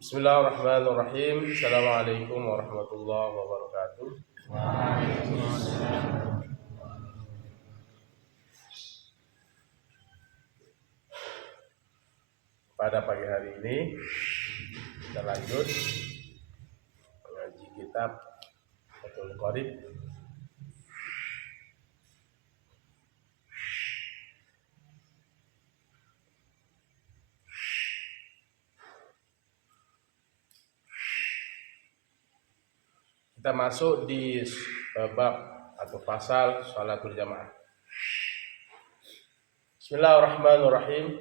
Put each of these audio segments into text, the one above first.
Bismillahirrahmanirrahim. Assalamualaikum warahmatullahi wabarakatuh. Pada pagi hari ini kita lanjut mengaji kitab Fathul Qorib. Kita masuk di bab atau pasal salat berjamaah. Bismillahirrahmanirrahim.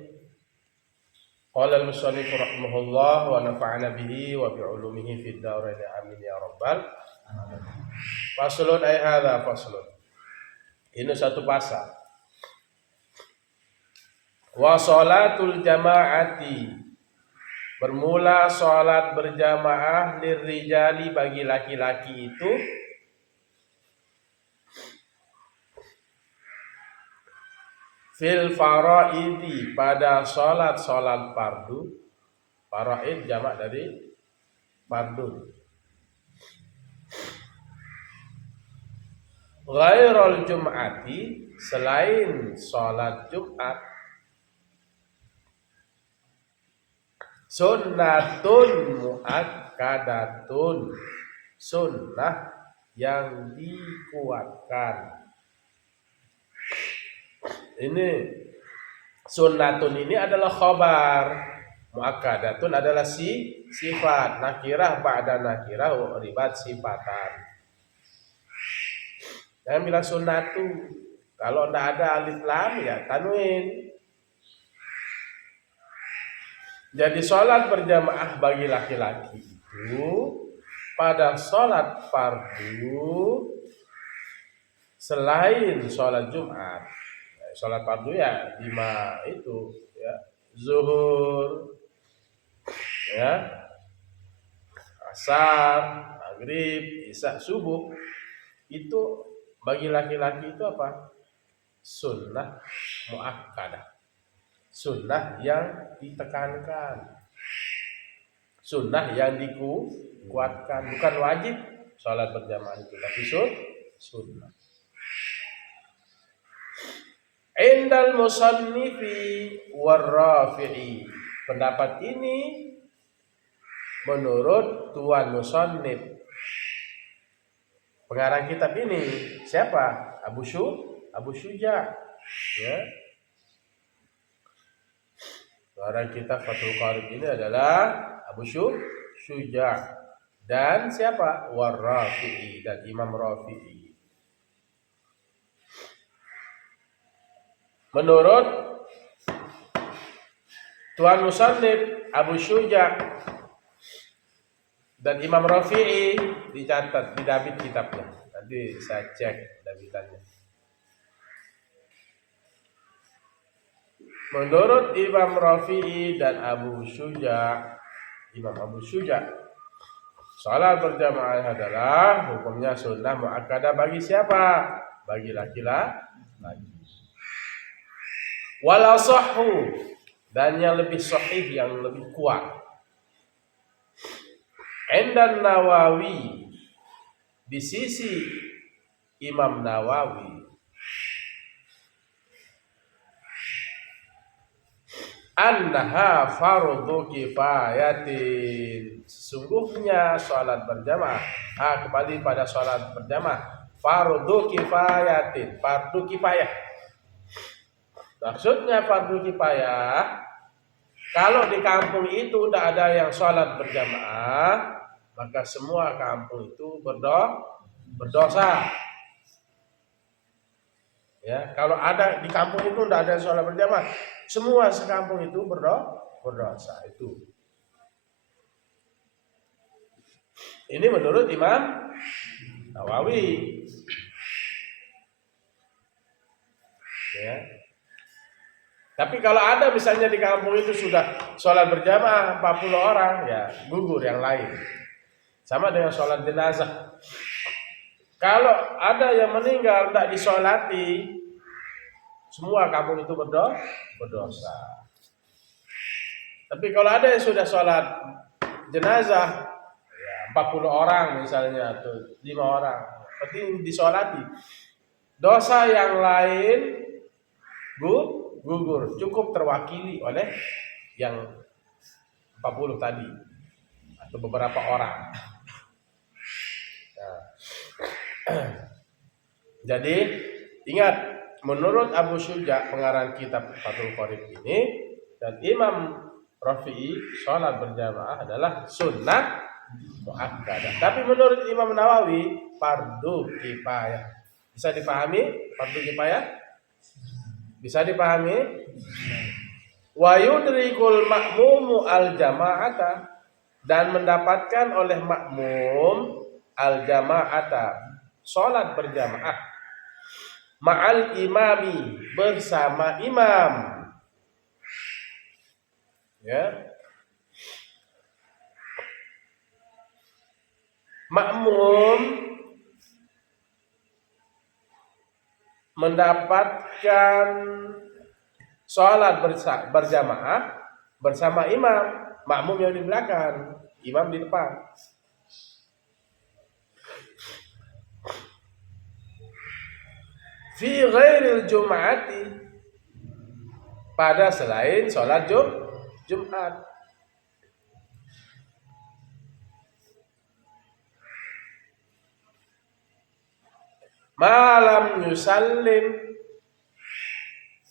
Qala al-musannif rahimahullah wa nafa'ana bihi wa bi 'ulumihi fid dharain amin ya rabbal alamin. Faslun ay hadza faslun. Ini satu pasal. Wa sholatul jama'ati, bermula sholat berjamaah lirrijali bagi laki-laki itu fil faraidi, pada sholat fardu. Faraid jamak dari fardu. Ghairul jum'ati, selain sholat Jumat. Sunnatun muakkadatun, sunnah yang dikuatkan. Ini sunnatun ini adalah khabar, muakkadatun adalah sifat, nakirah ba'da nakirah ribat sifatan. Jangan bilang sunnatu, kalau tidak ada alif lam ya tanwin. Jadi sholat berjamaah bagi laki-laki itu pada sholat fardu selain sholat Jumat. Sholat fardu ya 5 itu ya, zuhur, ya, asar, maghrib, isya, subuh. Itu bagi laki-laki itu apa? Sunnah muakkadah. Sunnah yang ditekankan, sunnah yang dikuatkan, bukan wajib sholat berjamaah itu, tapi sunnah. Indal musannifi warrafi'i, pendapat ini menurut tuan musannif, pengarang kitab ini. Siapa? Abu Syuja, ya. Pengarang kitab Fathul Qorib ini adalah Abu Syuja. Dan siapa? Warrafi'i, dan Imam Rafi'i. Menurut tuan musannif Abu Syuja dan Imam Rafi'i, dicatat di dabit kitabnya. Nanti saya cek dabitannya. Menurut Imam Rafi'i dan Abu Syuja, Imam Abu Syuja, salat berjamaah adalah hukumnya sunnah muakkadah bagi siapa? Bagi laki-laki. Wala sahhu, dan yang lebih sahih, yang lebih kuat, Indan Nawawi, di sisi Imam Nawawi, annaha fardhu kifayatin, sesungguhnya sholat berjamaah, kembali pada sholat berjamaah, fardhu kifayatin, fardu kifayah. Maksudnya fardu kifayah, kalau di kampung itu tidak ada yang sholat berjamaah, maka semua kampung itu berdosa. Ya, kalau ada di kampung itu tidak ada yang sholat berjamaah, semua sekampung itu berdosa. Itu. Ini menurut Imam Nawawi. Ya. Tapi kalau ada misalnya di kampung itu sudah sholat berjamaah 40 orang, ya gugur yang lain. Sama dengan sholat jenazah. Kalau ada yang meninggal tidak disolati, semua kampung itu berdosa. Tapi kalau ada yang sudah sholat jenazah, ya, 40 orang misalnya atau 5 orang, penting disolati. Dosa yang lain gugur, cukup terwakili oleh yang 40 tadi atau beberapa orang. Nah, jadi ingat, menurut Abu Syuja pengarang kitab Fathul Qorib ini dan Imam Rafi'i, sholat berjamaah adalah sunnah muakkadah. Tapi menurut Imam Nawawi fardu kifayah. Bisa dipahami fardu kifayah? Bisa dipahami? Wa yudrikul makmumu al jama'ata, dan mendapatkan oleh makmum al jama'ata, sholat berjamaah, ma'al imami, bersama imam. Ya. Makmum mendapatkan sholat berjamaah bersama imam. Makmum yang di belakang, imam di depan. Fi ghairil jum'ati, pada selain sholat Jumat. Malam yusallim,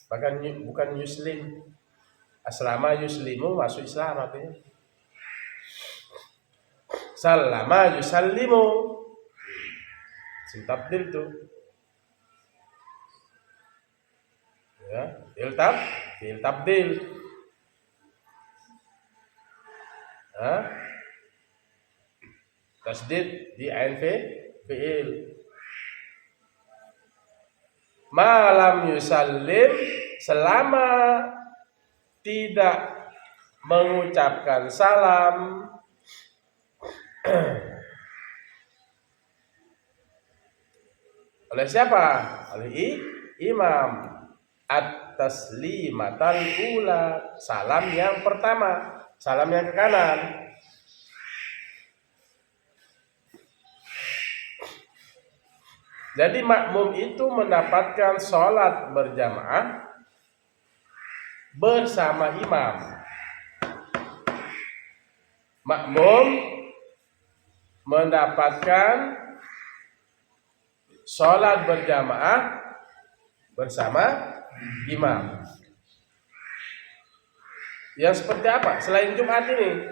bahkan bukan yuslim. Aslama yuslimu, masuk Islam artinya. Sallama yusallimu, tabdil tuh. Ya, tabdil. Tasdid di ain fi'il. Malam yusallim, selama tidak mengucapkan salam oleh siapa? Oleh imam. At-taslimatal ula, salam yang pertama, salam yang ke kanan. Jadi makmum itu mendapatkan sholat berjamaah bersama imam. Makmum mendapatkan sholat berjamaah bersama imam. Yang seperti apa? Selain Jumat ini,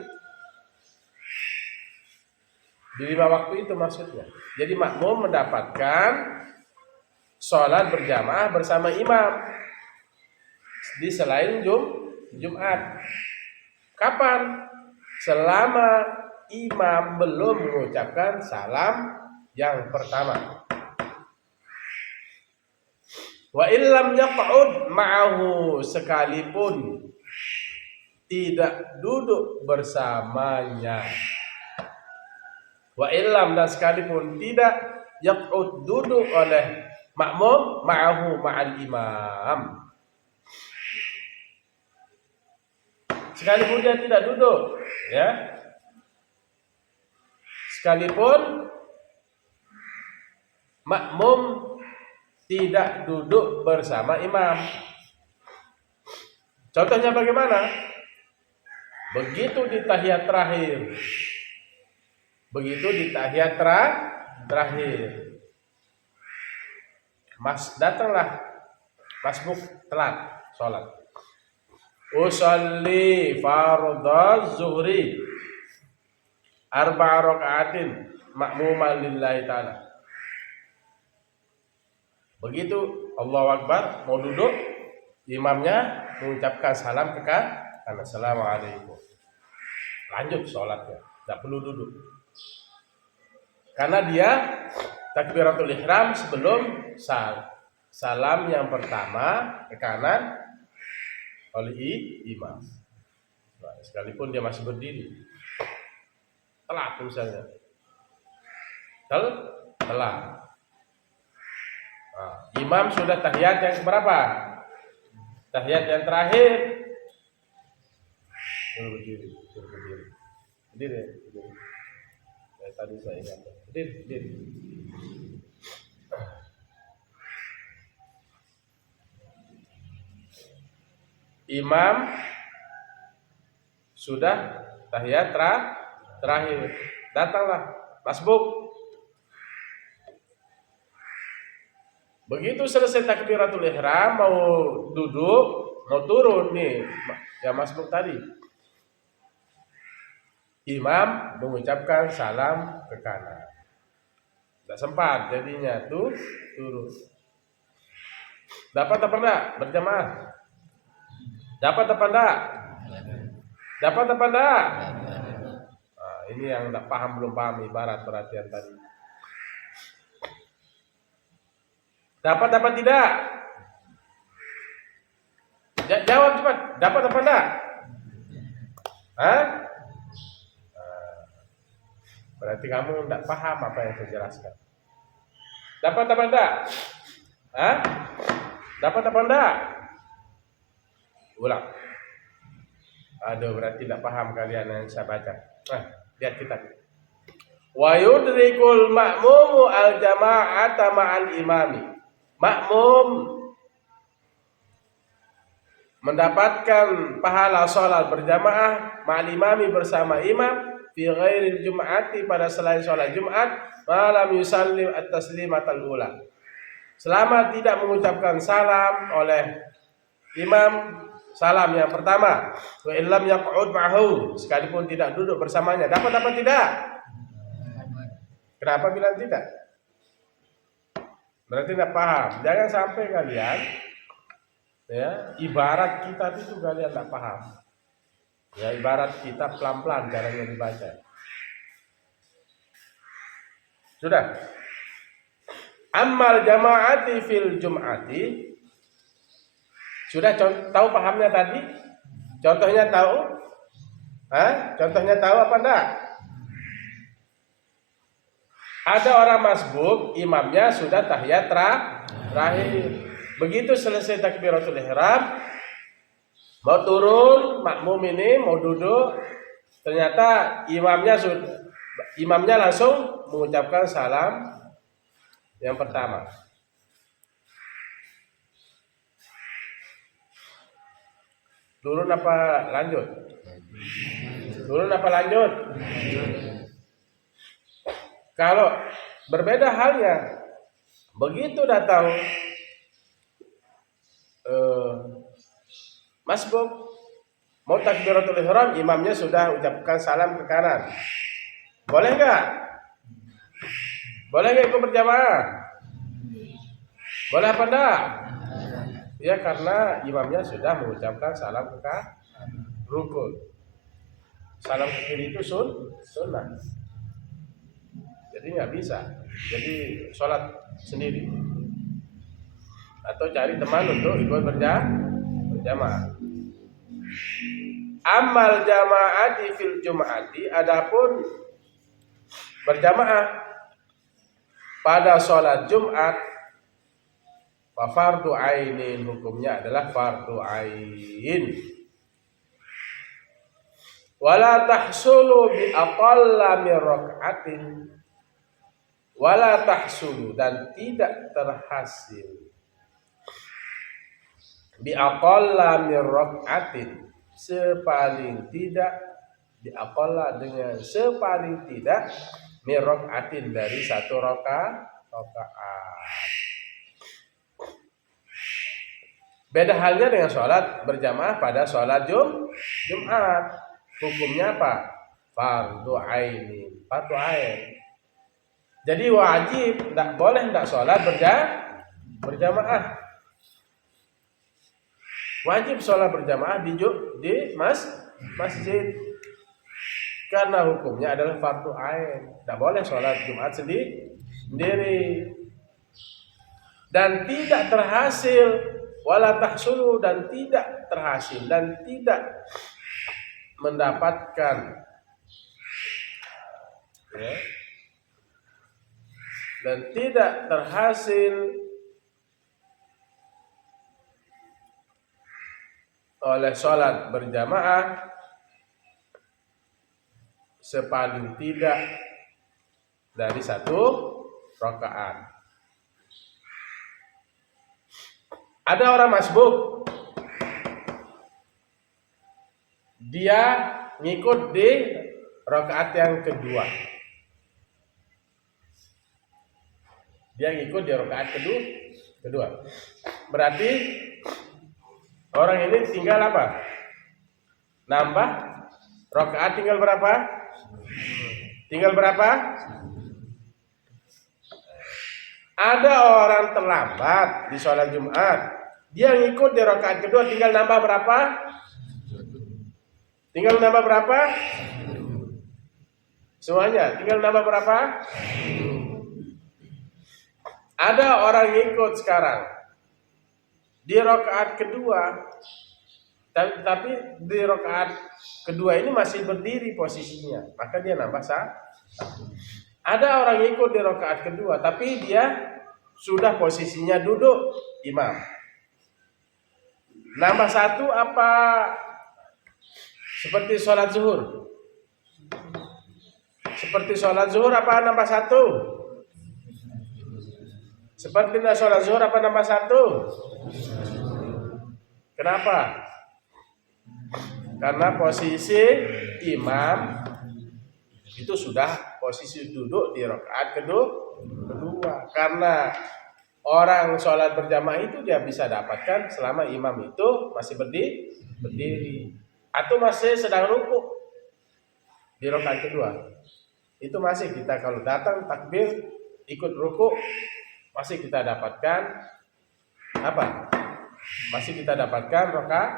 di 5 waktu itu maksudnya. Jadi makmum mendapatkan sholat berjamaah bersama imam di selain Jumat. Kapan? Selama imam belum mengucapkan salam yang pertama. Wa illam yaq'ud ma'ahu, sekalipun tidak duduk bersamanya. Wa illam, dan sekalipun tidak yaq'ud, duduk oleh makmum ma'ahu ma'al imam. Sekalipun dia tidak duduk, ya. Sekalipun makmum tidak duduk bersama imam. Contohnya bagaimana? Begitu di tahiyat terakhir. Datanglah masbuk, telat sholat. Usolli fardhu zuhri 4 rakaatin makmuman lillahi ta'ala. Begitu Allahu Akbar mau duduk, imamnya mengucapkan salam ke kanan, assalamualaikum. Lanjut sholatnya, tidak perlu duduk. Karena dia takbiratul ihram sebelum salam yang pertama ke kanan oleh imam. Nah, sekalipun dia masih berdiri, telat misalnya, telat. Nah, imam sudah tahiyat yang berapa? Tahiyat yang terakhir. Berdiri. Dir. Tadi saya ingat. Dir. Imam sudah tahiyat terakhir. Datanglah masbuk. Begitu selesai takbiratul ihram, mau duduk, mau turun nih, ya masbuk tadi. Imam mengucapkan salam ke kanan. Tidak sempat jadinya tuh turun. Dapat apa enggak berjamaah? Dapat apa enggak? Dapat apa enggak? Nah, ini yang enggak paham, belum paham ibarat perhatian tadi. Dapat apa tidak? Jawab cepat. Dapat apa enggak? Hah? Berarti kamu enggak paham apa yang saya jelaskan. Dapat apa enggak? Hah? Dapat apa enggak? Ulang. Aduh, berarti tidak paham kalian yang saya baca. Nah, lihat kitab. Wa yudrikul ma'mumu al jama'ata ma'al imami. Makmum mendapatkan pahala sholat berjamaah ma'al imami bersama imam fi ghairil jum'ati pada selain sholat Jumat malam yusallim at-taslimatal ula. Selama tidak mengucapkan salam oleh imam salam yang pertama, wa illam yaq'ud ma'hu, sekalipun tidak duduk bersamanya. Dapat apa tidak? Kenapa bilang tidak? Berarti tidak paham. Jangan sampai kalian ya, ibarat kitab itu kalian tidak paham. Ya, ibarat kitab pelan-pelan caranya dibaca. Sudah. Ammal jama'ati fil jum'ati. Sudah tahu pahamnya tadi? Contohnya tahu? Hah? Contohnya tahu apa enggak? Ada orang masbuk, imamnya sudah tahiyat terakhir. Begitu selesai takbiratul ihram, mau turun, makmum ini mau duduk, ternyata imamnya langsung mengucapkan salam yang pertama. Turun apa lanjut? Turun apa lanjut? Kalau berbeda halnya, begitu datang masbuk mau takbiratul ihram, imamnya sudah ucapkan salam ke kanan. Boleh enggak? Boleh enggak ikut berjamaah? Boleh apa enggak? Ya, karena imamnya sudah mengucapkan salam ke rukun. Salam ke kiri itu sunnah. Jadi nggak bisa. Jadi sholat sendiri atau cari teman untuk ikut berjamaah. Amal jamaati fil jum'ati, adapun berjamaah pada sholat Jumat, fa fardu ainin, hukumnya adalah fardu ain. Wala tahsulu bi aqalla min rak'atin. Wala tahsulu, dan tidak terhasil bi aqalla min rak'atin, sepaling tidak, bi aqalla dengan sepaling tidak, min rak'atin dari satu rakaat. Beda halnya dengan sholat berjamaah pada sholat Jumat. Hukumnya apa? Fardu ainin, fardu ain. Jadi wajib, tidak boleh tidak sholat berjamaah. Wajib sholat berjamaah di masjid, karena hukumnya adalah fardu ain. Tidak boleh sholat Jumat sendiri. Dan tidak terhasil, wala tahsulu, dan tidak terhasil, dan tidak mendapatkan, ya, dan tidak terhasil oleh sholat berjamaah sepaling tidak dari 1 rakaat. Ada orang masbuk, dia ngikut di rakaat yang kedua. Dia ngikut di rakaat kedua. Berarti orang ini tinggal apa? Nambah rakaat tinggal berapa? Tinggal berapa? Ada orang terlambat di sholat Jumat, dia ngikut di rakaat kedua, tinggal nambah berapa? Tinggal nambah berapa? Semuanya tinggal nambah berapa? Ada orang ngikut sekarang di rakaat kedua, tapi di rakaat kedua ini masih berdiri posisinya, maka dia nambah 1. Ada orang ikut di rakaat kedua, tapi dia sudah posisinya duduk imam. Nambah 1 apa seperti sholat zuhur? Seperti sholat zuhur apa nambah 1? Seperti sholat zuhur apa nambah 1? Kenapa? Karena posisi imam itu sudah posisi duduk di rakaat kedua. Karena orang sholat berjamaah itu dia bisa dapatkan selama imam itu masih berdiri atau masih sedang rukuk di rakaat kedua. Itu masih kita kalau datang takbir ikut rukuk masih kita dapatkan apa? Masih kita dapatkan rakaat.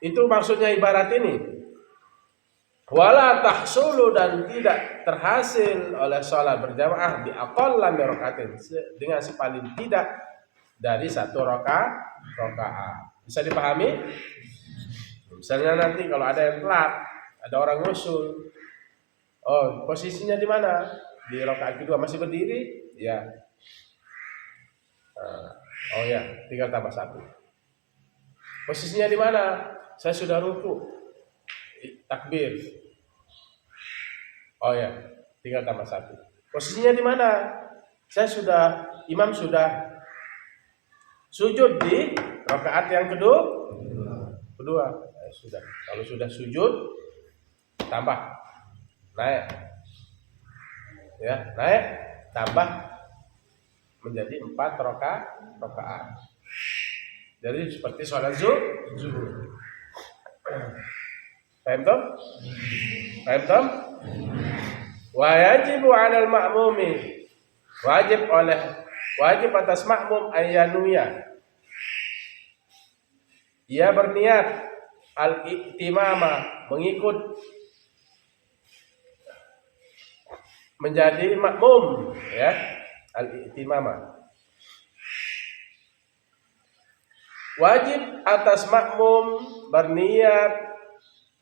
Itu maksudnya ibarat ini. Wala tahsulu, dan tidak terhasil oleh sholat berjamaah bi aqalla min rakaatin, dengan sepaling tidak dari 1 rakaat. Bisa dipahami? Misalnya nanti kalau ada yang telat, ada orang ngusul, oh posisinya di mana? Di rakaat kedua masih berdiri? Ya. Oh ya, tinggal tambah 1. Posisinya di mana? Saya sudah ruku, takbir. Oh ya, tinggal tambah 1. Posisinya di mana? Imam sudah sujud di rakaat yang kedua. Sudah. Kalau sudah sujud, tambah, naik, ya, naik, tambah menjadi 4 rakaat. Jadi seperti sholat zuhur. Paham toh? Wa yajibu 'alal ma'mumi, wajib atas makmum ayyanuya, ia berniat al-i'timama, mengikut, menjadi makmum, ya, al-i'timama. Wajib atas makmum berniat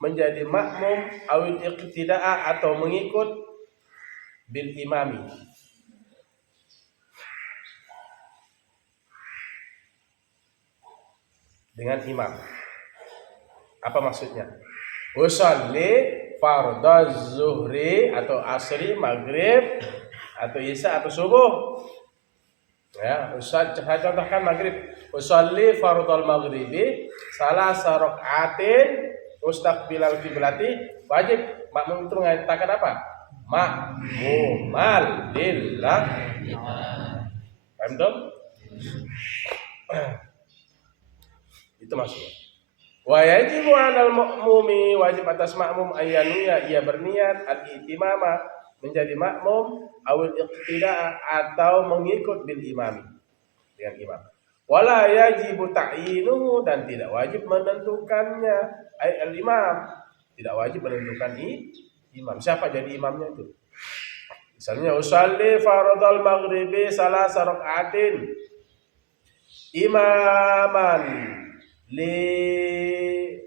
menjadi makmum awil iqtida'a, atau mengikut bil imami, dengan imam. Apa maksudnya? Usolli fardhu zuhri atau asri, maghrib atau isya atau subuh. Ya, saya contohkan maghrib. Usolli fardhul maghribi salasa rakaatin mustaqbilal qiblati. Wajib makmum itu mengatakan apa? Makmumal lillah. Paham dong? Itu maksudnya. Wa yajibu 'alal ma'mumi, wajib atas makmum ayyanuya, ia berniat al-i'timama, menjadi makmum, awil iqtida'a, atau mengikut bil imami, dengan imam. Wala yajibu ta'yinuhu, dan tidak wajib menentukannya, al-imam, tidak wajib menentukan imam. Siapa jadi imamnya itu? Misalnya usalli fardhal maghribi salasa rakaatin imaman li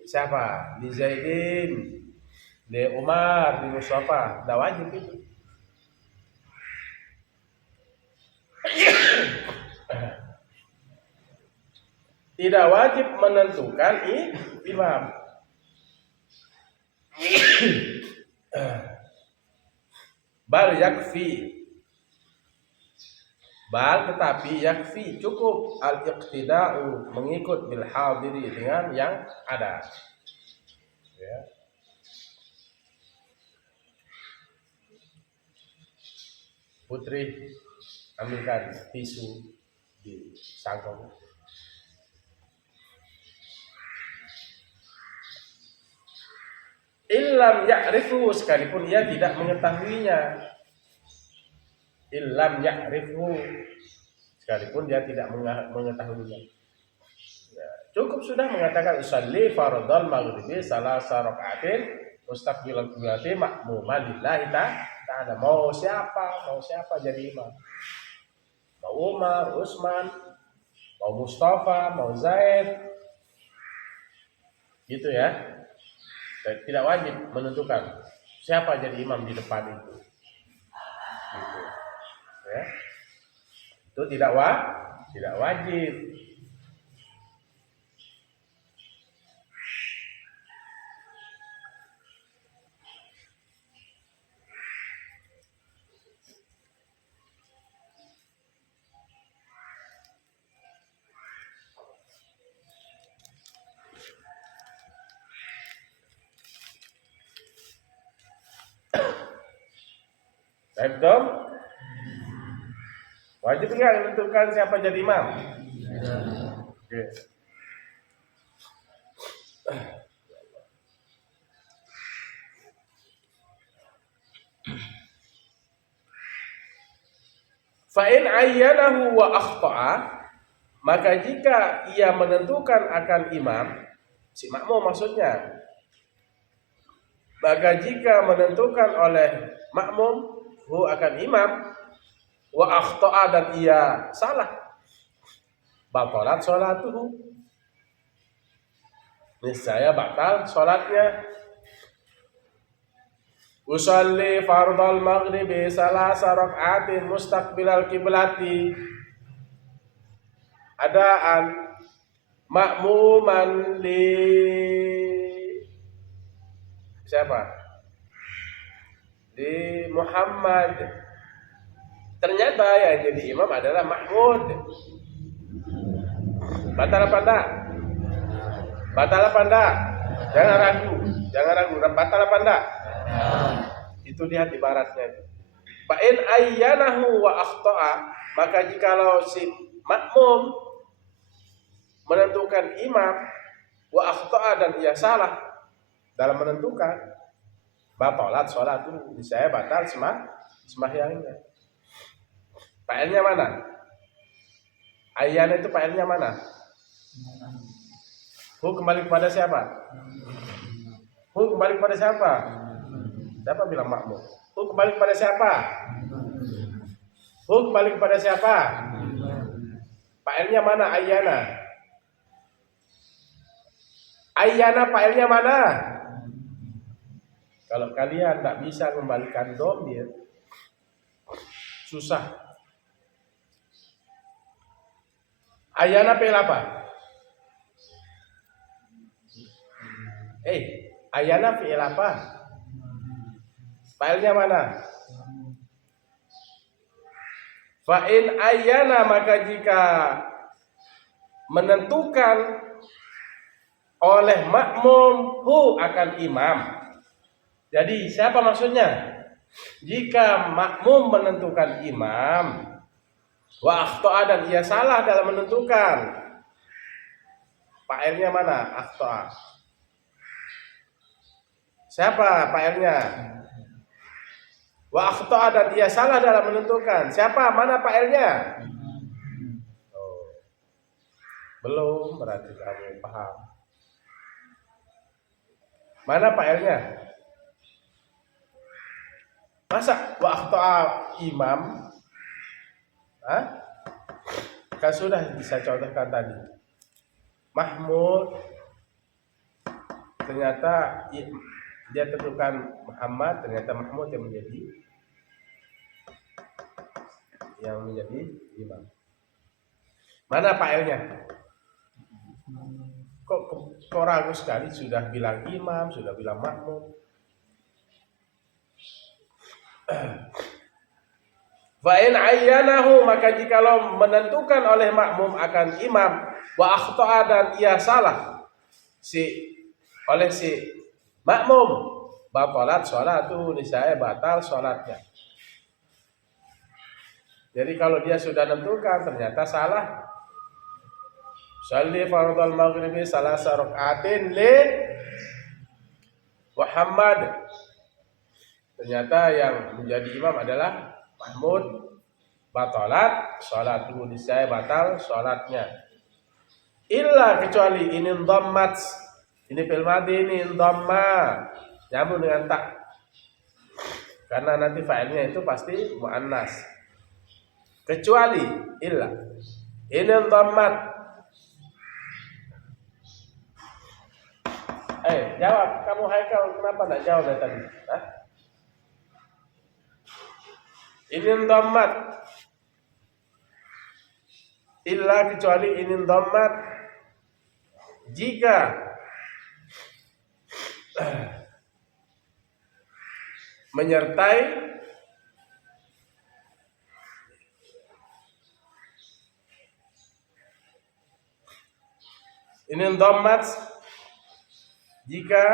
siapa? Li Zaidin, li Umar, li Mustafa. Tidak wajib itu. Tidak wajib menentukan imam. Bal yakfi, bal tetapi yakfi cukup al-iqtida'u mengikut bil hadiri dengan yang ada. Ya. Putri, ambilkan tisu di sangkong. Illam ya'rifu, sekalipun ia tidak mengetahuinya. Illam ya'rifu, sekalipun dia tidak mengetahuinya. Ya, cukup sudah mengatakan usalli fardhal maghribi salasa raka'atin mustaqbilal qiblati ma'muman lillahi ta'ala. Mau siapa jadi imam. Mau Umar, Utsman, mau Mustafa, mau Zaid. Gitu ya. Tidak wajib menentukan siapa jadi imam di depan itu. Gitu. Ya. Itu tidak wajib. Betul? Wajib nggak menentukan siapa jadi imam? Oke. Fa'in ayyanahu wa akhta'a, maka jika ia menentukan akan imam, si makmum maksudnya, maka jika menentukan oleh makmum hu akan imam, wa akhta'a dan ia salah, batalat sholatuhu, niscaya batal sholatnya. Usalli fardhal maghribi salasa raka'atin mustaqbilal qiblati, adaan makmuman li siapa? Di Muhammad. Ternyata yang jadi imam adalah Mahmud. Batal apa enggak? Batal apa enggak? Jangan ragu. Batal apa enggak? Itu lihat ibaratnya. Fa'in ayyanahu wa akhta'a, maka jikalau si makmum menentukan imam wa akhta'a dan ia salah dalam menentukan, batalat sholatu, saya batal sembahyangnya. Fa'ilnya mana? Ayyana itu fa'ilnya mana? Hu kembali kepada siapa? Hu kembali kepada siapa? Siapa bilang makmum? Hu kembali kepada siapa? Hu kembali kepada siapa? Fa'ilnya mana ayyana? Ayyana fa'ilnya mana? Kalau kalian tidak bisa kembalikan dhamir, susah. Ayyana fa'il apa? Ayyana fi'il apa? Fa'ilnya mana? Fa'in ayyana, maka jika menentukan oleh makmum hu akan imam. Jadi siapa maksudnya? Jika makmum menentukan imam wa akhta'a dan ia salah dalam menentukan, fa'ilnya mana? Akhta'a. Siapa fa'ilnya? Wa akhta'a dan ia salah dalam menentukan. Siapa? Mana fa'ilnya? Belum, berarti kamu paham. Mana fa'ilnya? Masa wa akhta'a imam? Kan sudah bisa contohkan tadi. Mahmud ternyata dia tentukan Muhammad, ternyata Mahmud yang menjadi imam. Mana fa'ilnya? Kok ragu sekali, sudah bilang imam, sudah bilang makmum. Fa in ayyanahu, maka jikalau menentukan oleh makmum akan imam, wa akhta'a, dan ia salah oleh si makmum, batalat sholatu, niscaya batal sholatnya. Jadi kalau dia sudah tentukan ternyata salah, sholli fardhal maghribi salasa rakaatin li Muhammad, ternyata yang menjadi imam adalah Mahmud, batalat sholatu, niscaya batal sholatnya. Illa, kecuali ini dhammat, ini fil madhi, ini dhamma, nyambung dengan tak, karena nanti fa'ilnya itu pasti muannas. Kecuali illa ini dhammat. Jawab kamu, Haikal, kenapa enggak jawab dari tadi? Hah? Ini dhammat. Illa, kecuali ini dhammat jika menyertai ini dhammat jika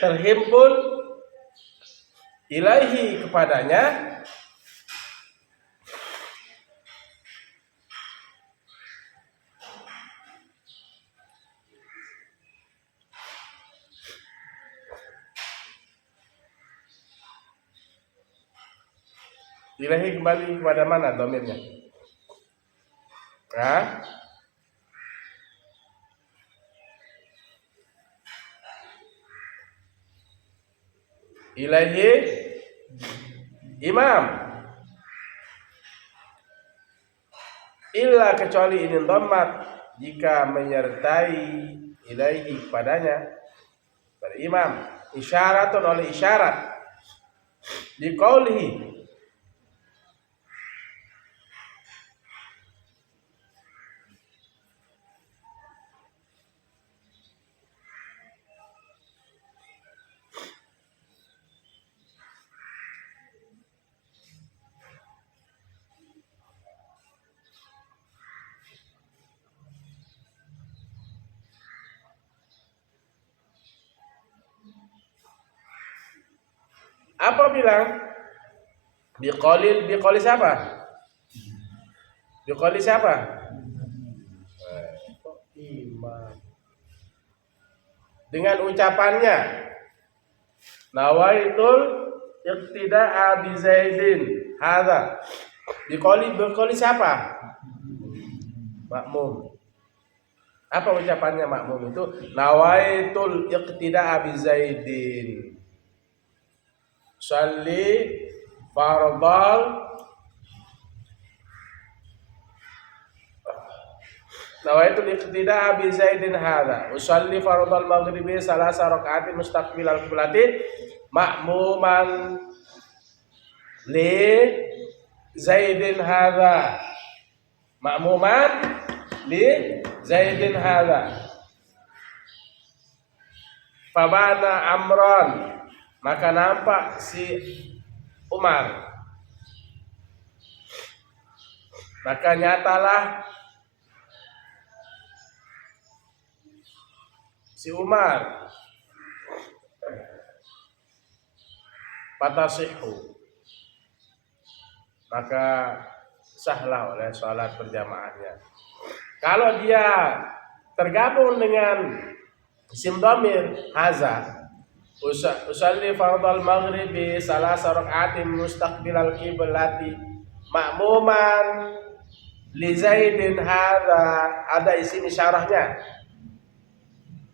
terhimpun ilaihi, kepadanya, ilahi kembali kepada mana dhamirnya? Nah, ilahi imam. Illa, kecuali ini dhammat jika menyertai ilaihi, kepadanya, pada imam, isyaratun, oleh isyarat, di qaulihi, apa bilang? Biqauli siapa? Biqauli siapa? Imam. Dengan ucapannya, nawaitul iqtida'a bi Zaidin hadza. Biqauli siapa? Makmum. Apa ucapannya makmum itu? Nawaitul iqtida'a bi Zaidin, sholli fardal, nawaitul iqtida'a bi Zaidin hadza, usolli fardal maghribi salasa rakaatin mustaqbilal qiblati ma'muman li Zaidin hadza, ma'muman li Zaidin hadza. Fabana Amron, maka nampak si Umar, maka nyatalah si Umar, fatasihu, maka sahlah oleh sholat berjamaahnya. Kalau dia tergabung dengan isim dhamir haza, usalli fardal maghribi salasa rakaatin mustaqbilal qiblati ma'muman li Zaidin hadza, ada isim isyarahnya,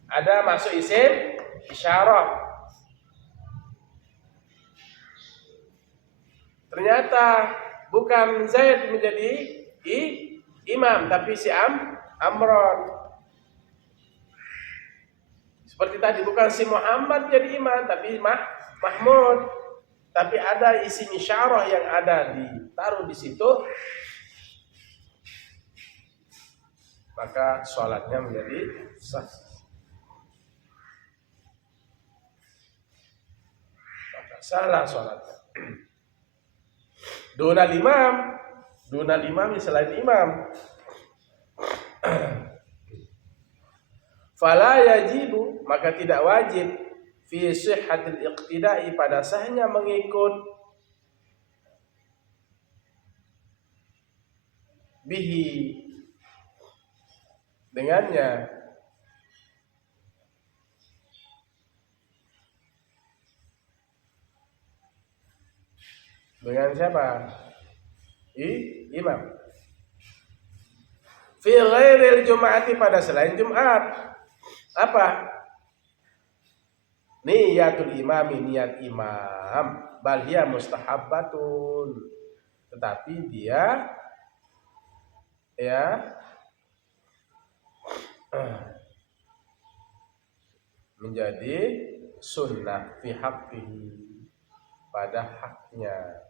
ada masuk isim isyarah. Ternyata bukan Zaid menjadi imam, tapi si Amron. Seperti tadi, bukan si Muhammad jadi imam, tapi Mahmud. Tapi ada isim isyarah yang ada ditaruh di situ, maka sholatnya menjadi sah. salah sholatnya. Dunal imam selain imam. Fala yajibu, maka tidak wajib fi sihhatil iqtida'i, pada sahnya mengikut bihi, dengannya, dengan siapa? Imam. Fi ghairil jum'ati, pada selain Jumat. Apa? Niyatul imami, niat imam, bal hiya mustahabbatun, tetapi dia ya menjadi sunnah fi haqqihi, pada haknya.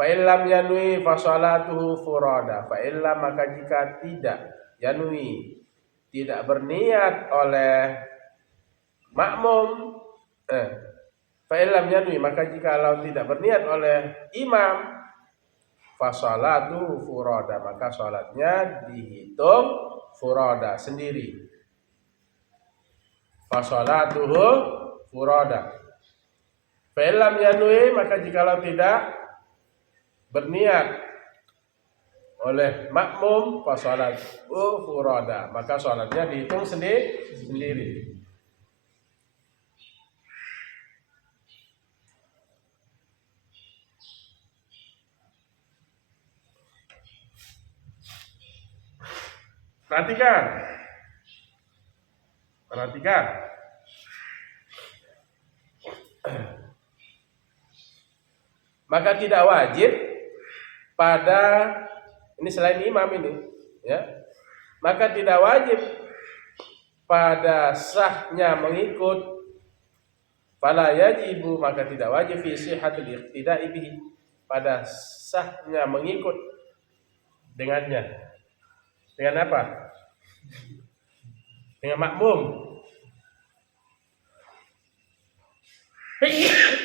Fa illam yanwi fa sholatuhu furada, fa illam, maka jika tidak yanwi, tidak berniat oleh makmum, fa illam yanwi, maka jika tidak berniat oleh imam, fa sholatuhu furada, maka sholatnya dihitung furada, sendiri. Fa sholatuhu furada. Fa illam yanwi, maka jika tidak berniat oleh makmum, fa sholatuhu furada, maka sholatnya dihitung sendiri. Perhatikan. Maka tidak wajib pada, ini selain imam ini, ya. Maka tidak wajib pada sahnya mengikut, fala yajibu, maka tidak wajib fi sihhatil iqtida'i bihi, pada sahnya mengikut dengannya. Dengan apa? Dengan makmum.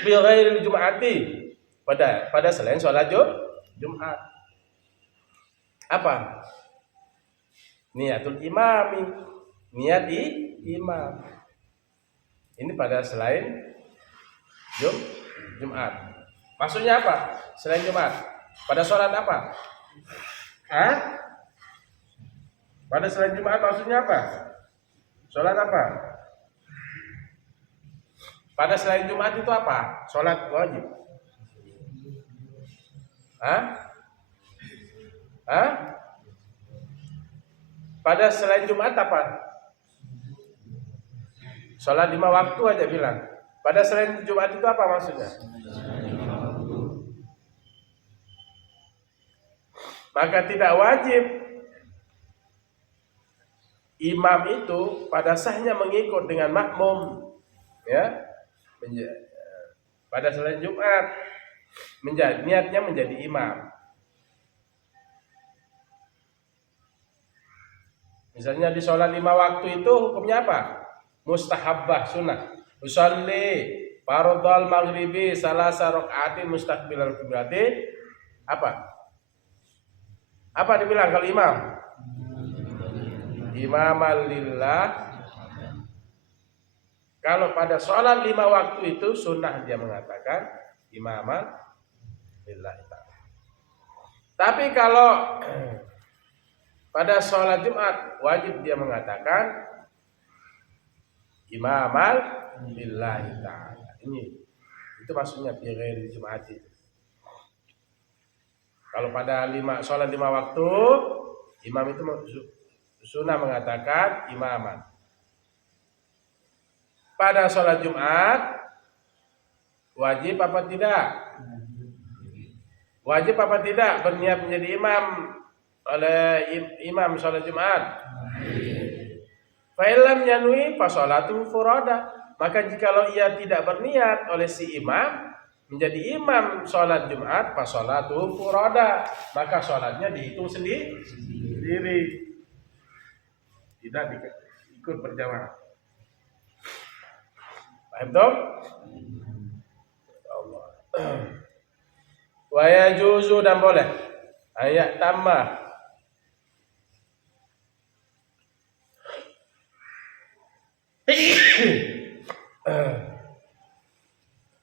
Bi ghairil jum'ati, pada selain sholat Jumat. Apa? Niatul imami, niat imam. Ini pada selain Jumat. Maksudnya apa? Selain Jumat. Pada sholat apa? Pada selain Jumat maksudnya apa? Sholat apa? Pada selain Jumat itu apa? Sholat wajib. Pada selain Jumat apa? Sholat 5 waktu aja bilang. Pada selain Jumat itu apa maksudnya? Maka tidak wajib imam itu pada sahnya mengikut dengan makmum, ya, pada selain Jumat, niatnya menjadi imam. Misalnya di sholat 5 waktu itu hukumnya apa? Mustahabbah, sunnah. Usolli fardhal maghribi salasa rakaatin mustaqbilal qiblati. Apa dibilang kalau imam? Imaman lillah. Kalau pada sholat 5 waktu itu sunnah, dia mengatakan imaman lillah. Tapi kalau pada sholat Jumat wajib dia mengatakan imaman lillahi ta'ala. Itu maksudnya fi ghairil jum'ati. Kalau pada sholat 5 waktu, imam itu sunnah mengatakan imaman. Pada sholat Jumat wajib apa tidak? Wajib apa tidak berniat menjadi imam oleh imam sholat Jumat? Fa illam yanwi fa sholatuhu furada. Maka jikalau ia tidak berniat oleh si imam menjadi imam sholat Jumat, fa sholatuhu furada, maka sholatnya dihitung sendiri. Tidak ikut berjamaah. Paham dong? Allah. Wa yajuzu dan boleh ayat tambah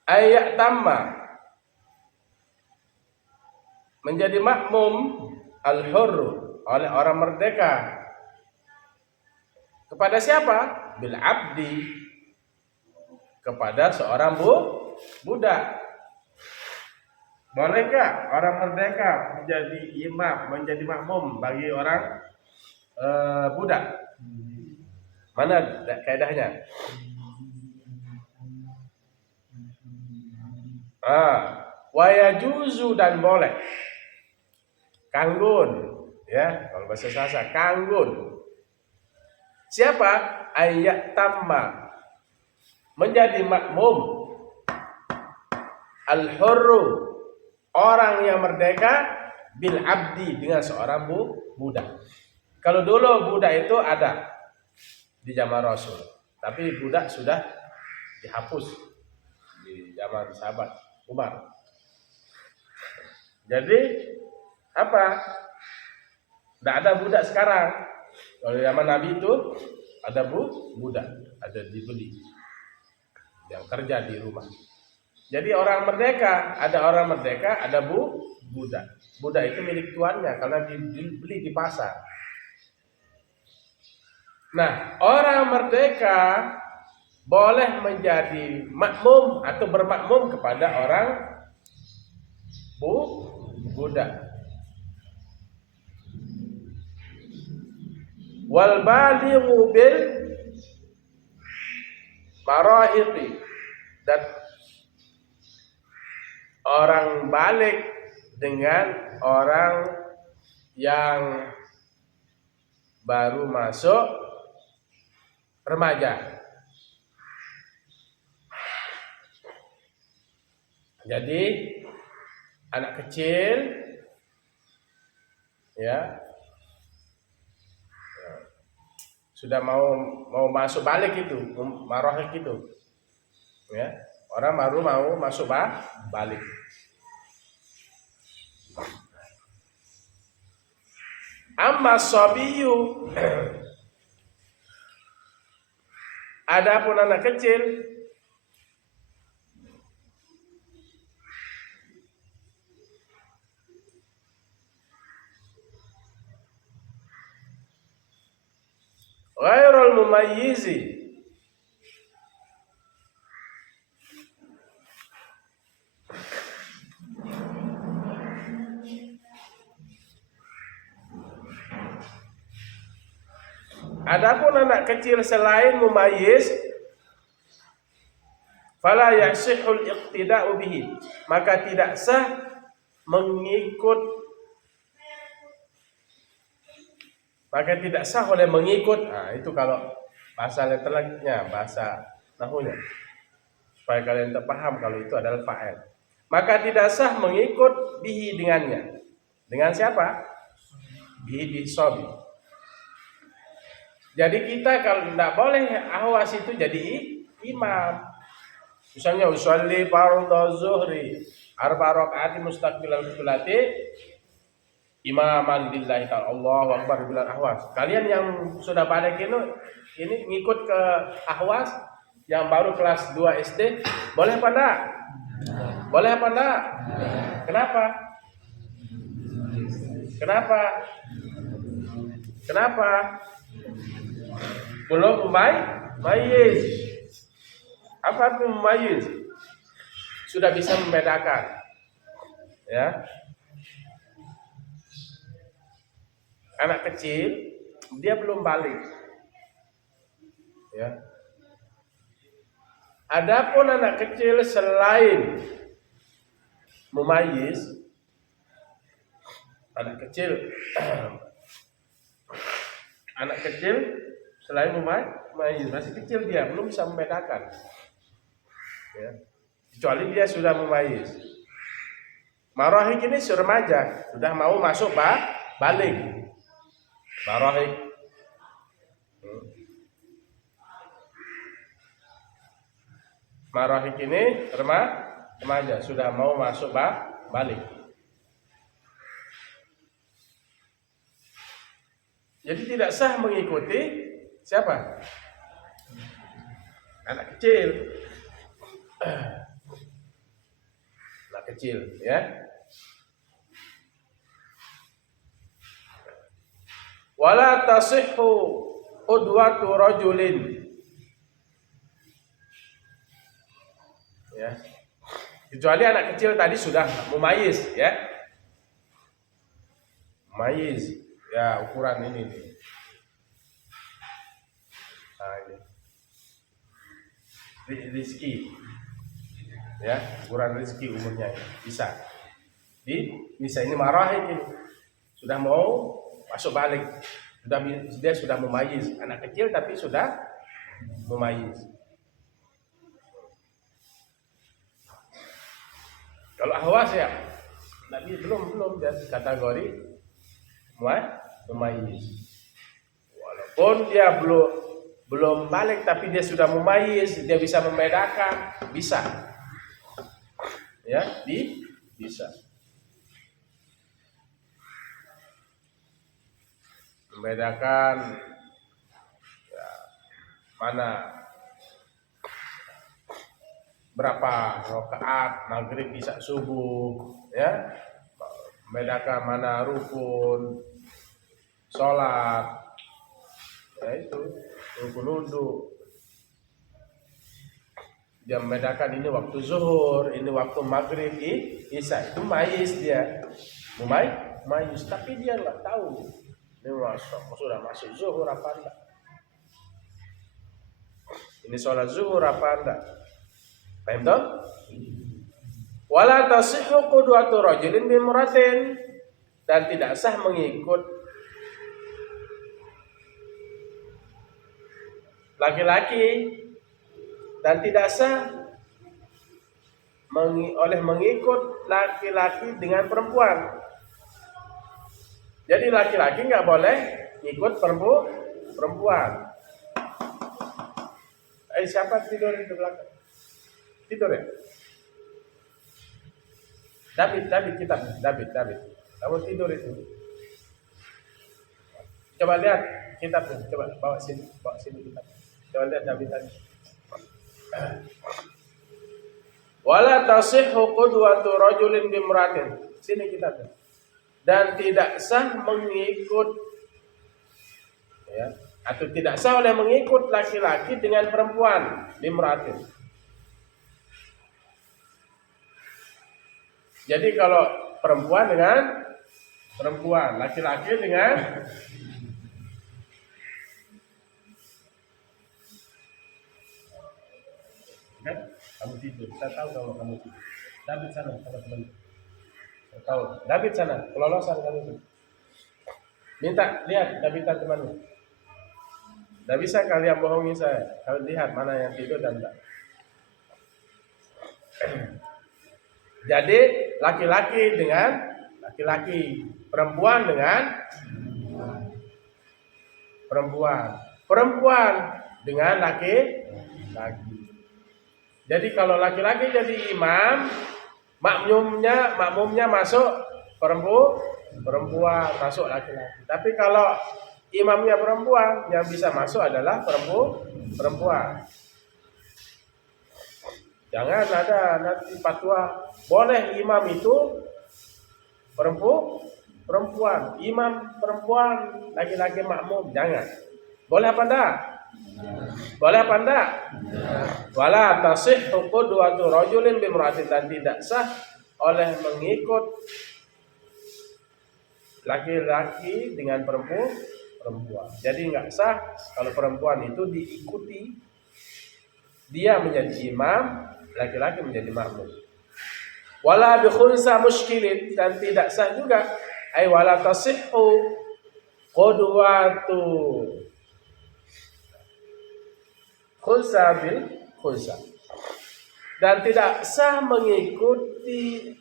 ayat tambah menjadi makmum al-hurr oleh orang merdeka kepada siapa? Bil abdi, kepada seorang budak. Boleh enggak orang merdeka menjadi imam, menjadi makmum bagi orang budak? Mana kaidahnya? Wa yajuzu dan boleh. Kanggun, ya, kalau bahasa Sasa, kanggun. Siapa? Ayat tamma menjadi makmum al-hurru orang yang merdeka bil abdi dengan seorang budak. Kalau dulu budak itu ada di zaman Rasul, tapi budak sudah dihapus di zaman sahabat Umar. Jadi apa? Tidak ada budak sekarang. Kalau zaman Nabi itu ada budak, ada dibeli yang kerja di rumah. Jadi orang merdeka, ada budak. Budak itu milik tuannya karena dibeli di pasar. Nah, orang merdeka boleh menjadi makmum atau bermakmum kepada orang budak. Wal balighu bil marahiqi, dan orang balik dengan orang yang baru masuk remaja. Jadi anak kecil, ya, sudah mau masuk balik itu, marahik itu, ya, orang baru mau masuk balik. Amma sabiyu, adapun anak kecil, ghairul mumayyizi, adapun anak kecil selain mumayyiz, fala yasihul iqtida'u bihi, maka tidak sah oleh mengikut. Nah, itu kalau bahasa letternya, bahasa nahunya, supaya kalian terpaham kalau itu adalah fa'il. Maka tidak sah mengikut bihi dengannya. Dengan siapa? Bihi bisobi. Jadi kita kalau tidak boleh ahwas itu jadi imam. Misalnya usolli fardhu zuhri arba rakaat mustaqbilal qiblati imaman lillahi ta'ala, Allahu akbar bilang ahwas. Kalian yang sudah balik ini ngikut ke ahwas yang baru kelas 2 SD, boleh apa enggak? Boleh apa enggak? Kenapa? Belum mumayyiz. Apa itu mumayyiz? Sudah bisa membedakan, ya. Anak kecil dia belum balik, ya. Adapun anak kecil selain mumayyiz, anak kecil selain mumayyiz masih kecil, dia belum bisa membedakan, ya. Kecuali dia sudah mumayyiz. Marahik ini remaja, sudah mau masuk balik. Marahik. Marahik ini remaja, sudah mau masuk balik. Jadi tidak sah mengikuti siapa? Anak kecil. Anak kecil, ya. Wala tasihhu qudwatu rajulin. Ya. Kecuali anak kecil tadi sudah mumayyiz, ya. Mumayyiz, ya, ukuran ini nih. Nah, ini. Rizki, ya, ukuran rizki umurnya bisa. Bisa ini marahik ini. Sudah mau masuk balik. Dia sudah mumayyiz, anak kecil tapi sudah mumayyiz. Kalau ahwas ya, Nabi belum dia kategori mumayyiz. Walaupun dia belum balik tapi dia sudah mumayyiz, dia bisa membedakan, bisa. Ya, bisa. Membedakan ya, mana berapa rakaat maghrib isya subuh, ya, membedakan mana rukun sholat, ya itu rukun wudu. Dia membedakan ini waktu zuhur, ini waktu maghrib, isya. Itu mumayyiz dia, mumayyiz, tapi dia nggak tahu ini sudah masuk zuhur apa enggak, ini sholat zuhur apa enggak. Paham toh? Wala tasihhu qudwatu rajulin bimratin, dan tidak sah mengikut laki-laki, dan tidak sah mengikut laki-laki dengan perempuan. Jadi laki-laki nggak boleh ikut perempuan. Siapa tidur di belakang? Tidur ya? David. Kamu tidur itu. Coba lihat kitabnya, coba bawa sini kitab. Coba lihat David tadi. Wala tasihhu qudwatu rajulin bimratin. Sini kitabnya. Dan tidak sah mengikut, ya, atau tidak sah oleh mengikut laki-laki dengan perempuan bimratin. Jadi kalau perempuan dengan perempuan, laki-laki dengan kan? Kamu tidur, saya tahu kalau kamu tidur. David sana, teman-teman. Saya tahu, David sana, kelolosan kamu itu. Minta lihat David temanmu. Tidak bisa kalian bohongi saya. Kalian lihat mana yang tidur dan tidak. Jadi laki-laki dengan laki-laki, perempuan dengan perempuan dengan laki-laki. Jadi kalau laki-laki jadi imam, makmumnya masuk perempuan, masuk laki-laki. Tapi kalau imamnya perempuan, yang bisa masuk adalah perempuan. Jangan ada nanti fatwa boleh imam itu perempuan, imam perempuan, laki-laki makmum, jangan. Boleh apa enggak? Boleh apa enggak? Wala tasihhu qudwatu rajulin bimra'atin, dan tidak sah oleh mengikut laki-laki dengan perempuan. Jadi enggak sah kalau perempuan itu diikuti, dia menjadi imam, laki-laki menjadi makmum. Wala bi khunsa muskilin, dan tidak sah juga ay wala tasihhu qudwatu khunsa bil khunsa, dan tidak sah mengikuti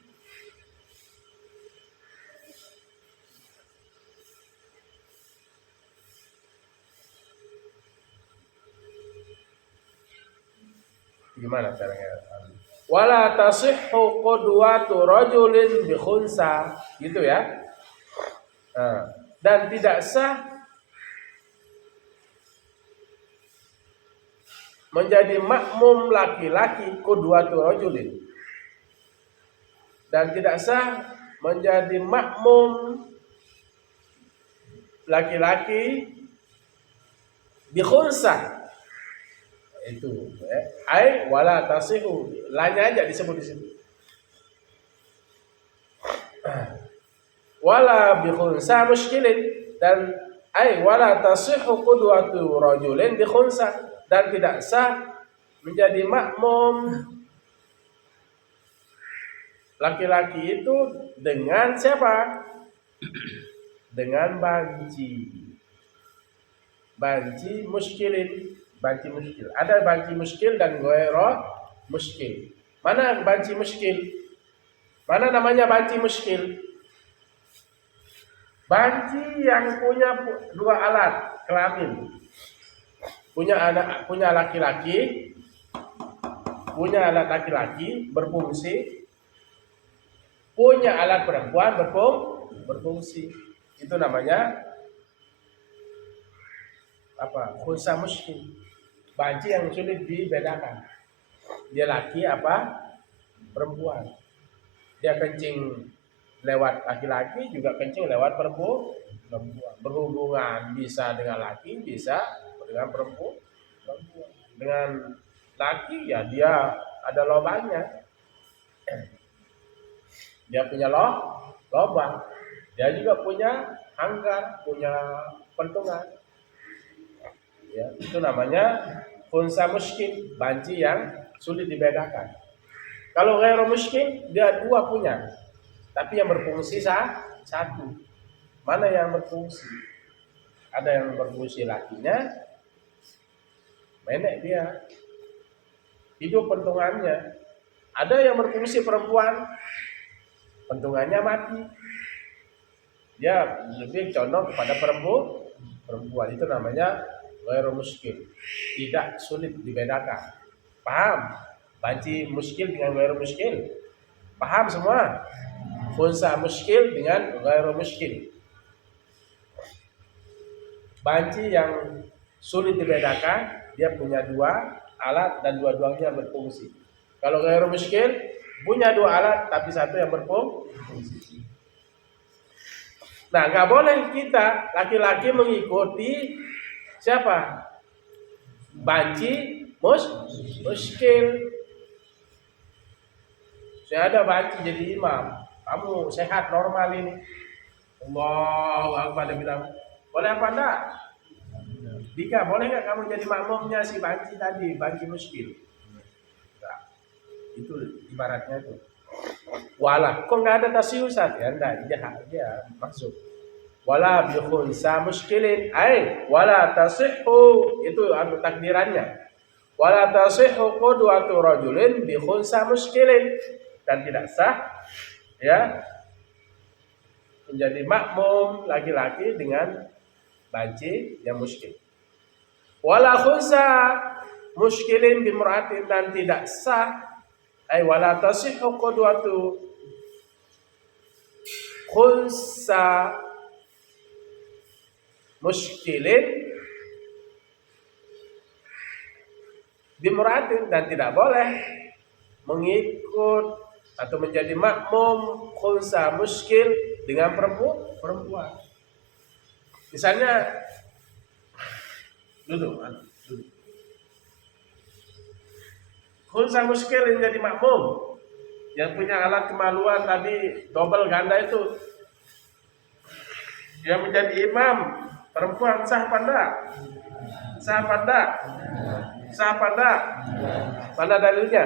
Gimana caranya? Wala tasihhu qudwatu rajulin bi khunsa, gitu ya. Dan tidak sah menjadi makmum laki-laki qudwatu rajulin, dan tidak sah menjadi makmum laki-laki bi khunsa. Itu ai wala tasihu, lanya aja disebut di situ. Wala bi khunsa muskilin, dan ai wala tasihu qudwatu rajulin bi khunsa, dan tidak sah menjadi makmum laki-laki itu dengan siapa? Dengan banci. Banci muskilin. Banci muskil. Ada banci muskil dan ghairu muskil. Mana banci muskil? Mana namanya banci muskil? Banci yang punya dua alat kelamin. Punya laki-laki, punya alat laki-laki berfungsi, punya alat perempuan berfungsi. Itu namanya apa? Khunsa muskil. Banci yang sulit dibedakan. Dia laki apa perempuan. Dia kencing lewat laki-laki, juga kencing lewat perempuan. Berhubungan bisa dengan laki, bisa dengan perempuan. Dengan laki ya dia ada lobangnya. Dia punya lobang. Dia juga punya hanggar, punya pentungan. Ya, itu namanya khunsa muskil, banci yang sulit dibedakan. Kalau ghairu muskil, dia dua punya, tapi yang berfungsi satu. Mana yang berfungsi? Ada yang berfungsi lakinya, menek dia, hidup pentungannya. Ada yang berfungsi perempuan, pentungannya mati. Dia lebih condong kepada perempuan. Itu namanya ghairu muskil, tidak sulit dibedakan. Paham? Banci muskil dengan ghairu muskil. Paham semua? Khunsa muskil dengan ghairu muskil. Banci yang sulit dibedakan, dia punya dua alat dan dua-duanya berfungsi. Kalau ghairu muskil punya dua alat tapi satu yang berfungsi. Nah, nggak boleh kita laki-laki mengikuti siapa? Banci muskil. Saya ada banci jadi imam. Kamu sehat normal ini. Allahu Akbar, dia bilang, boleh apa enggak? Dika, boleh nggak kamu jadi makmumnya si banci tadi, banci muskil? Nah, itu ibaratnya itu. Wala, kok nggak ada tasih Ustaz? Ya enggak, dia masuk. Wala bi khunsa muskilin, ai wala tasihhu, itu takdirannya. Wala tasihhu qudwatu rajulin bi khunsa muskilin, dan tidak sah ya menjadi makmum laki-laki dengan banci yang muskil. Wala khunsa muskilin bi mur'atin, dan tidak sah ai wala tasihhu qudwatu khunsa muskilin bimuratin, dan tidak boleh mengikut atau menjadi makmum khunsa muskil dengan perempuan. Misalnya duduk. Khunsa muskil yang jadi makmum, yang punya alat kemaluan tadi double ganda itu, yang menjadi imam perempuan, sah apa enggak? Sah apa enggak? Sah apa enggak? Mana dalilnya?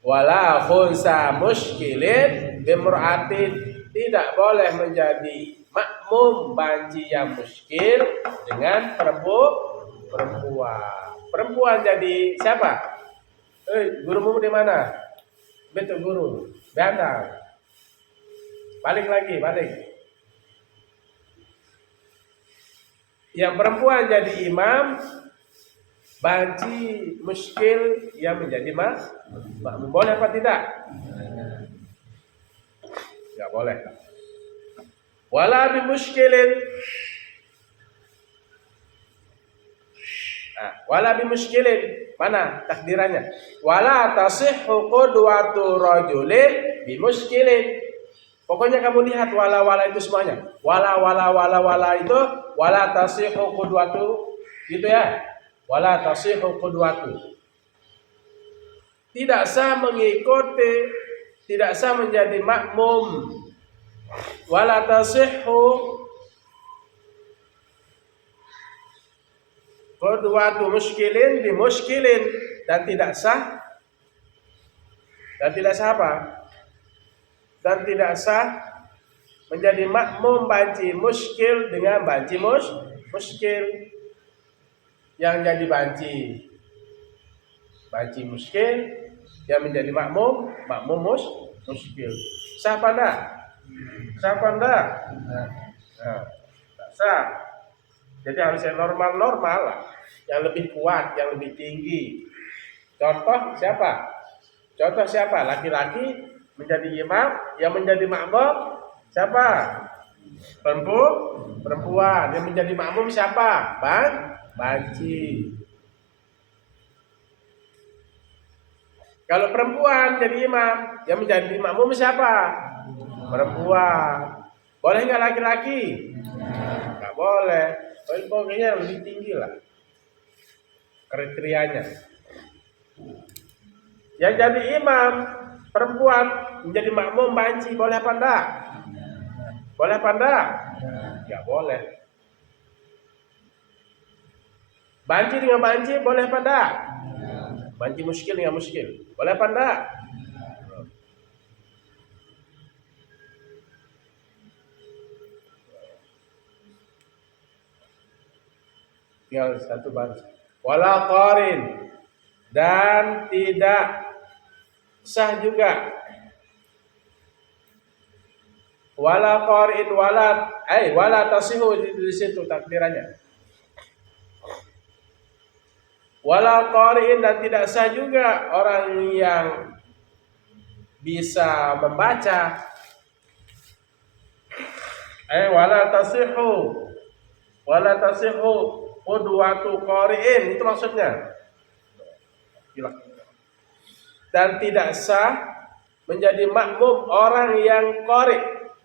Wala khunsa muskilin bimra'atin, tidak boleh menjadi makmum banci yang muskil dengan perempuan. Perempuan jadi siapa? Gurumu di mana? Betul guru. Datang. Balik. Yang perempuan jadi imam, banci muskil yang menjadi makmum. Boleh apa tidak? Enggak boleh. Wala bi muskilin. Nah, wala bi muskilin. Mana takdirannya? Wala tasihhu qudwatu rajulin bi muskilin. Pokoknya kamu lihat wala itu semuanya. Wala itu wala tasihhu qudwatu gitu ya. Wala tasihhu qudwatu. Tidak sah mengikuti, tidak sah menjadi makmum. Wala tasihhu qudwatu muskilin bi muskilin, dan tidak sah apa? Dan tidak sah menjadi makmum banci muskil dengan banci muskil. Yang jadi banci muskil, yang menjadi makmum muskil. Sah apa enggak? Sah apa enggak? Nah, tak sah. Jadi harus yang normal lah, yang lebih kuat, yang lebih tinggi. Contoh siapa? Laki-laki menjadi imam, yang menjadi makmum siapa? Perempuan. Yang menjadi makmum siapa? Banci. Kalau perempuan jadi imam, yang menjadi makmum siapa? Perempuan. Boleh nggak laki-laki? Nggak boleh. Pokoknya lebih tinggi lah kriterianya. Yang jadi imam perempuan, menjadi makmum banci, boleh apa enggak? Boleh apa enggak? Nggak boleh. Banci dengan banci boleh apa enggak? Banci muskil dengan muskil boleh apa enggak? Tinggal satu banci. Wala qarin, dan tidak sah juga. Wala qarin wala tasihu, di situ takdirannya. Wala qarin, dan tidak sah juga orang yang bisa membaca. Wala tasihu qudwatu qari'in, itu maksudnya. Dan tidak sah menjadi makmum orang yang qari,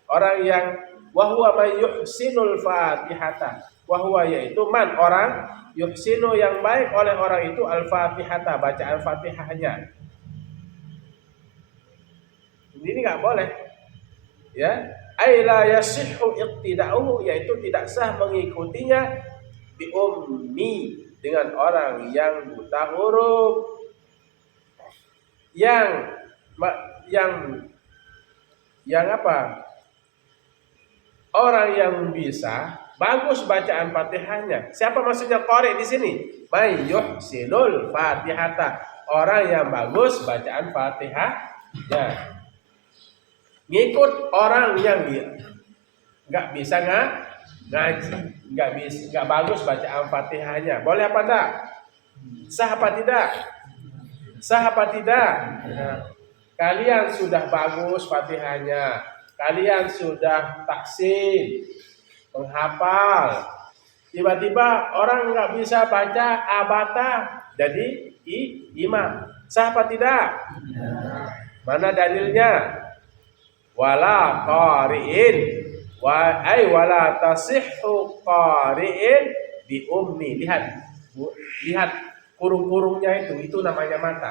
orang yang wahwa may yuhsinul fatihata, wahwa yaitu man, orang yuhsinu yang baik oleh orang itu al-fatihata, bacaan Fatihahnya. Ini enggak boleh. Ya, ai la yasihhu iqtida'uhu, yaitu tidak sah mengikutinya bi ummi, dengan orang yang buta huruf, yang apa? Orang yang bisa bagus bacaan Fatihahnya. Siapa maksudnya qari di sini? May yuhsinul Fatihata, orang yang bagus bacaan Fatihahnya. Ngikut orang yang dia nggak bisa ngaji, nggak bagus bacaan Fatihahnya. Boleh apa enggak? Sah apa tidak? Sah apa tidak? Kalian sudah bagus Fatihahnya, kalian sudah tahsin, menghafal. Tiba-tiba orang nggak bisa baca abata, jadi imam. Sah apa tidak? Mana dalilnya? Wala qari'in wala tasihhu qari'in bi ummi. Lihat kurung-kurungnya itu namanya mata.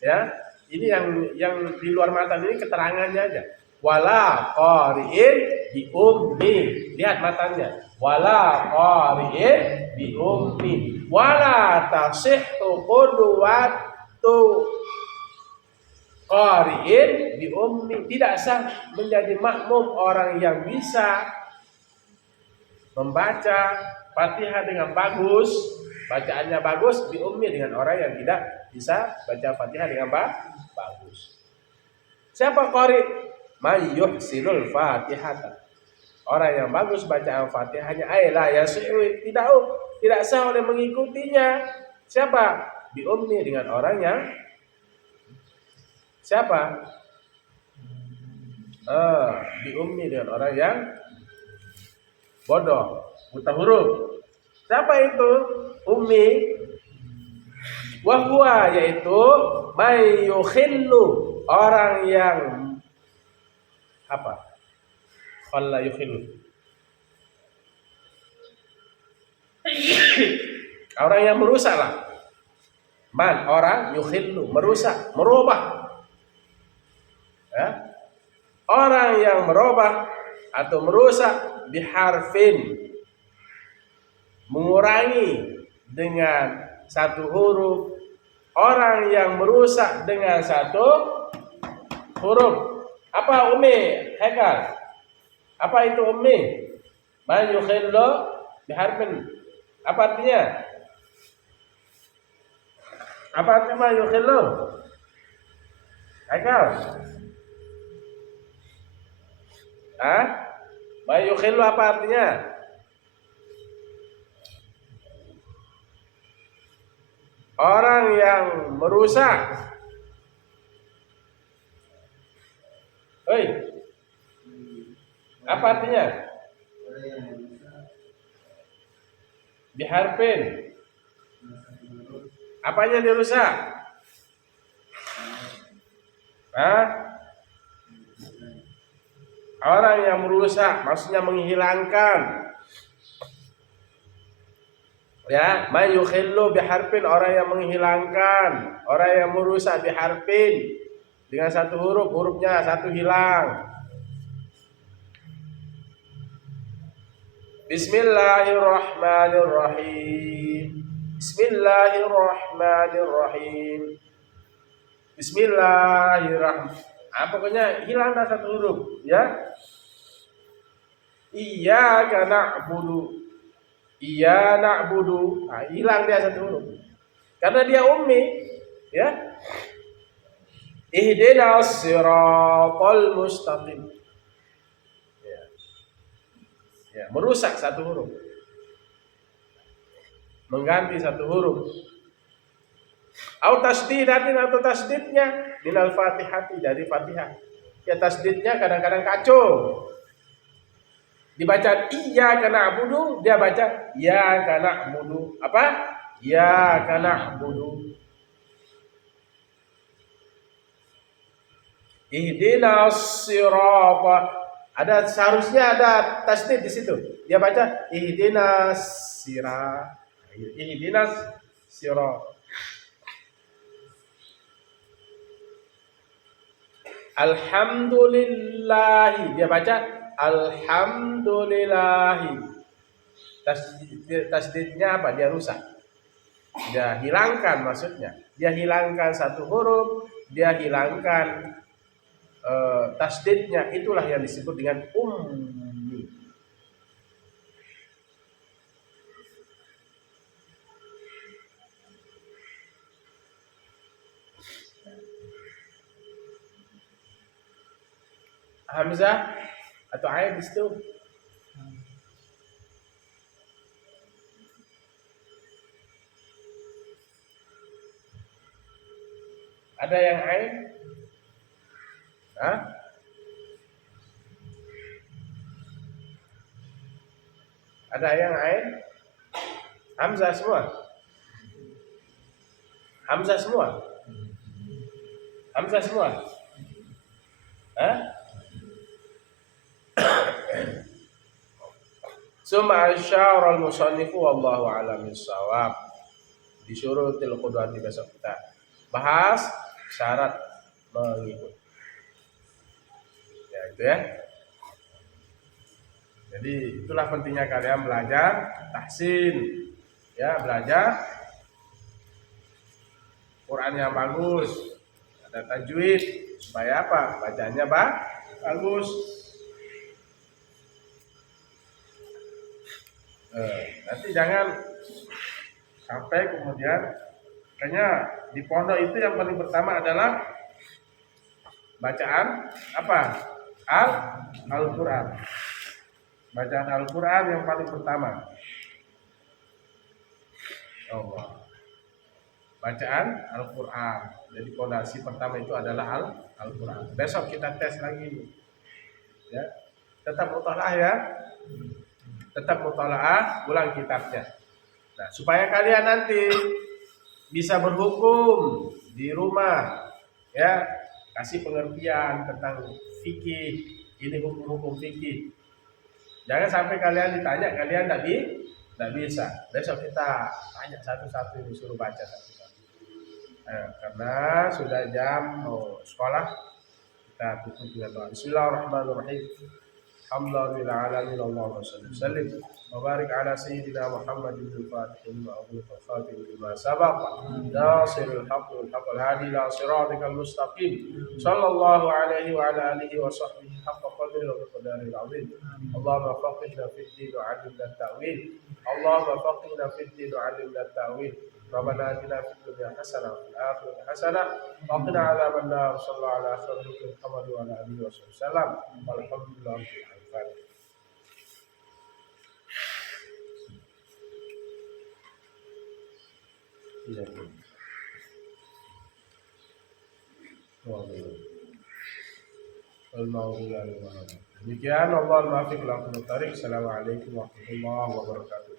Ya, ini yang di luar mata ini keterangannya aja. Wala qari'in bi ummi. Lihat matanya. Wala qari'in bi ummi. Wala tasihhu qudwatu qari'in bi ummi. Tidak sah menjadi makmum orang yang bisa membaca Fatihah dengan bagus, bacaannya bagus, bi ummi, dengan orang yang tidak bisa baca Fatihah dengan bagus. Siapa qari? May yuhsinul Fatihata, orang yang bagus bacaan Fatihahnya. Ai la yasi'u, tidak sah oleh mengikutinya Siapa? Bi ummi, dengan orang yang siapa? Bi ummi, dengan orang yang bodoh, buta huruf. Siapa itu? Ummi. Wa huwa, yaitu may yukhillu, orang yang apa? Khalla yukhillu. Orang yang merusak lah. Man, orang yukhillu, merusak, merubah. Ya. Orang yang merubah atau merusak biharfin, mengurangi dengan satu huruf. Orang yang merusak dengan satu huruf. Apa ummi? Haikal. Apa itu ummi? Man yukhillu biharfin. Apa artinya? Apa artinya man yukhillu? Haikal. Man yukhillu apa artinya? Orang yang merusak. Oi. Apa artinya? Biharfin. Apanya dirusak? Orang yang merusak, maksudnya menghilangkan. Ya, may yukhillu biharfin, orang yang menghilangkan, orang yang merusak biharfin, dengan satu huruf, hurufnya satu hilang. Bismillahirrahmanirrahim. Bismillahirrahmanirrahim. Bismillahirrahmanirrahim. Pokoknya hilang satu huruf, ya. Iyyaka na'budu. Iya na'budu. Hilang dia satu huruf. Karena dia ummi, ya. Ihdinas siratal mustaqim. Ya, merusak satu huruf. Mengganti satu huruf. Au tasdidatin, atau tasdidnya minal Fatihati, dari Fatihah. Ya, tasdidnya kadang-kadang kacau. Dibaca iyyaka na'budu, dia baca iyyaka na'budu. Apa? Iyyaka na'budu. Ihdinas sirata. Seharusnya ada tasdid di situ. Dia baca ihdinas sirata. Ihdinas sirata. Alhamdulillahi, dia baca alhamdulillahi. Tasdidnya apa? Dia rusak. Dia hilangkan, maksudnya. Dia hilangkan satu huruf, dia hilangkan tasdidnya. Itulah yang disebut dengan ummi. Hamzah atau ain di situ. Ada yang ain? Ada yang ain? Hamzah semua. Hamzah semua. Hamzah semua. Summa asyara al-musannifu wallahu a'lam bis-shawab. Di syurutil qudwati, besok kita bahas syarat mengikut. Ya, itu ya. Jadi itulah pentingnya kalian belajar tahsin. Ya, belajar Quran yang bagus, ada tajwid, supaya apa? Bacanya bagus. Nanti jangan sampai kemudian, kayaknya di pondok itu yang paling pertama adalah bacaan apa? Al-Quran. Bacaan Al-Quran yang paling pertama. Allah. bacaan Al-Quran. Jadi fondasi pertama itu adalah Al-Quran. Besok kita tes lagi, ya. Tetap mutalaah ya, tetap mutalaah, ulang kitabnya. Nah, supaya kalian nanti bisa berhukum di rumah, ya, kasih pengertian tentang fikih, ini hukum-hukum fikih. Jangan sampai kalian ditanya kalian tidak bisa. Besok kita tanya satu-satu, disuruh baca satu-satu. Karena sudah jam sekolah, kita tutup dengan doa. Bismillahirrahmanirrahim. Alhamdulillah alamin, Allahumma shalli wa sallim wa barik ala sayyidina Muhammadin al-Fatih lima ughliqa wal khatim lima sabaq nasiril haqq wal haqqil hadi ila siratikal mustaqim sallallahu alaihi wa ala alihi wa sahbihi haqqa qadrihi wa miqdaril azim. Allahumma faqihna fid din wa 'allimna at-ta'wil. Allahumma faqihna fid din wa 'allimna at-ta'wil. ربنا آتنا في الدنيا حسنة وفي الآخرة حسنة وقنا عذاب النار. صلى الله على سيدنا محمد وعلى آله وصحبه وسلم والحمد لله رب العالمين. Demikian, Allah al-Muwaffiq ila aqwamit thariq. Assalamualaikum warahmatullahi wabarakatuh.